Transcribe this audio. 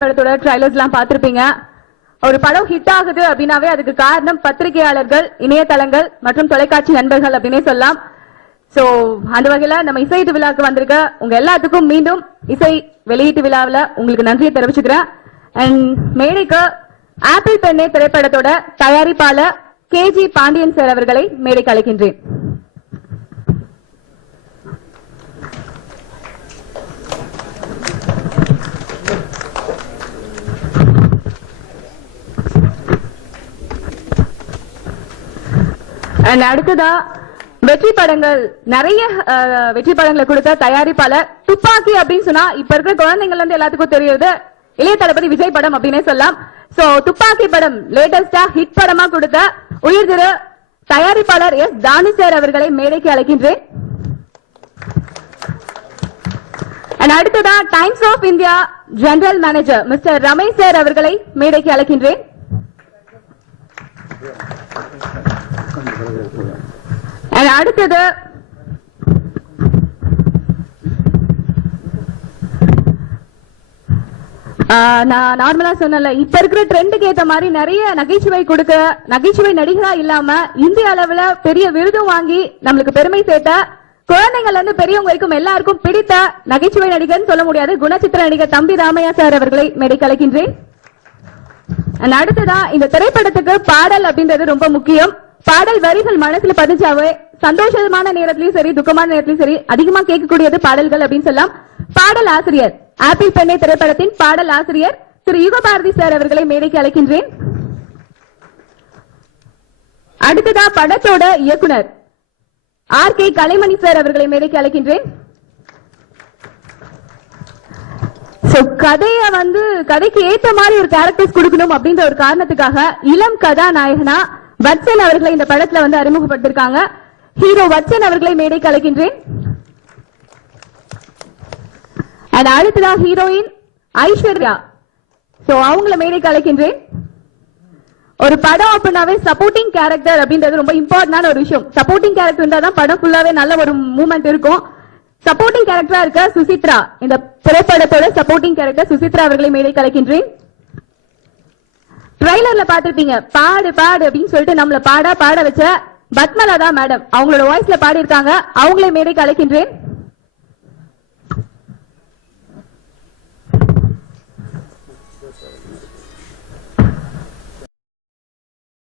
படத்தோட ட்ரைலர்ஸ்லாம் பார்த்திருப்பீங்க. ஒரு படம் ஹிட் ஆகுது அப்படின்னாவே அதுக்கு காரணம் பத்திரிகையாளர்கள், இணையதளங்கள் மற்றும் தொலைக்காட்சி நண்பர்கள் அப்படின்னே சொல்லலாம். சோ அந்த வகையில நம்ம இசை விழாக்கு வந்திருக்க உங்க எல்லாத்துக்கும் மீண்டும் இசை வெளியீட்டு விழாவில் உங்களுக்கு நன்றியை தெரிவிச்சுக்கிறேன். அண்ட் மேடைக்கு ஆப்பிள் பெண்ணே திரைப்படத்தோட தயாரிப்பாளர் KG பாண்டியன் சார் அவர்களை மேடைக்கு அழைக்கின்றேன். அடுத்ததா வெற்றி படங்கள் நிறைய வெற்றி படங்களை கொடுத்த தயாரிப்பாளர் துப்பாக்கி அப்படின்னு சொன்னா இப்ப இருக்கிற குழந்தைங்கள்ல இருந்து எல்லாத்துக்கும் தெரியுது இளைய தளபதி விஜய் படம் அப்படின்னே சொல்லலாம். சோ துப்பாக்கி படம் லேட்டஸ்டா ஹிட் படமா கொடுத்த உயிர் திரு தயாரிப்பாளர் S தானு சார் அவர்களை மேடைக்கு அழைக்கின்றேன். அடுத்ததா Times of India general manager mister Ramesh sir அவர்களை மேடைக்கு அழைக்கின்றேன். அடுத்தது நான் நார்மலா சொன்னல இப்ப இருக்கிற ட்ரெண்டுக்கு ஏத்த மாதிரி நிறைய நகைச்சுவை கொடுக்க நகைச்சுவை நடிகரா இல்லாம இந்திய அளவுல பெரிய விருதும் வாங்கி நம்மளுக்கு பெருமை சேர்த்த குழந்தைங்கள்ல இருந்து பெரியவங்க வரைக்கும் எல்லாருக்கும் பிடித்த நகைச்சுவை நடிகர்னு சொல்ல முடியாது குணச்சித்திர நடிகர் தம்பி ராமையா சார் அவர்களை மேடைக்கு அழைக்கின்றேன். அடுத்ததா இந்த திரைப்படத்துக்கு பாடல் அப்படின்றது ரொம்ப முக்கியம். பாடல் வரிகள் மனசுல பதிஞ்சாவே சந்தோஷமான நேரத்திலயும் சரி துக்கமான நேரத்திலயும் சரி அதிகமா கேட்கக்கூடியது பாடல்கள் அப்படின்னு சொல்லலாம். பாடல் ஆசிரியர் ஆப்பிள் பெண்ணே திரைப்படத்தின் பாடல் ஆசிரியர் திரு யுகபாரதி சார் அவர்களை மேடைக்கு அழைக்கின்றேன். அடுத்ததா படத்தோட இயக்குனர் RK கலைமணி சார் அவர்களை மேடைக்கு அழைக்கின்றேன். கதைக்கு ஏற்ற மாதிரி ஒரு கேரக்டர்ஸ் கொடுக்கணும் அப்படின்ற ஒரு காரணத்துக்காக இளம் கதாநாயகனா வத்சன் அவர்களை இந்த படத்துல அறிமுகப்படுத்திருக்காங்க. ஹீரோ வத்சன் அவர்களை மேடைக்கு அழைக்கின்றேன். அடுத்ததா ஹீரோயின் ஐஸ்வர்யா, அவங்கள மேடைக்கு அழைக்கின்றேன். ஒரு படம் அப்படின்னாவே சப்போர்ட்டிங் கேரக்டர் அப்படின்றது ரொம்ப இம்பார்ட்டன்டான ஒரு விஷயம். சப்போர்ட்டிங் கேரக்டர் இருந்தா தான் படம் ஃபுல்லாவே நல்ல ஒரு மூவ்மெண்ட் இருக்கும். சப்போர்ட்டிங் கேரக்டரா இருக்க சுசித்ரா, இந்த திரைப்படத்தோட சப்போர்ட்டிங் கேரக்டர் சுசித்ரா அவர்களை மேடைக்கு அழைக்கின்றேன். ட்ரைலர்ல பாத்திருப்பீங்க பாடு பாடு அப்படின்னு சொல்லிட்டு நம்மள பாட வச்ச பத்மலதா மேடம் அவங்களோட வாய்ஸ்ல பாடி இருக்காங்க. அவங்களை மேடைக்கு அழைக்கின்றேன்.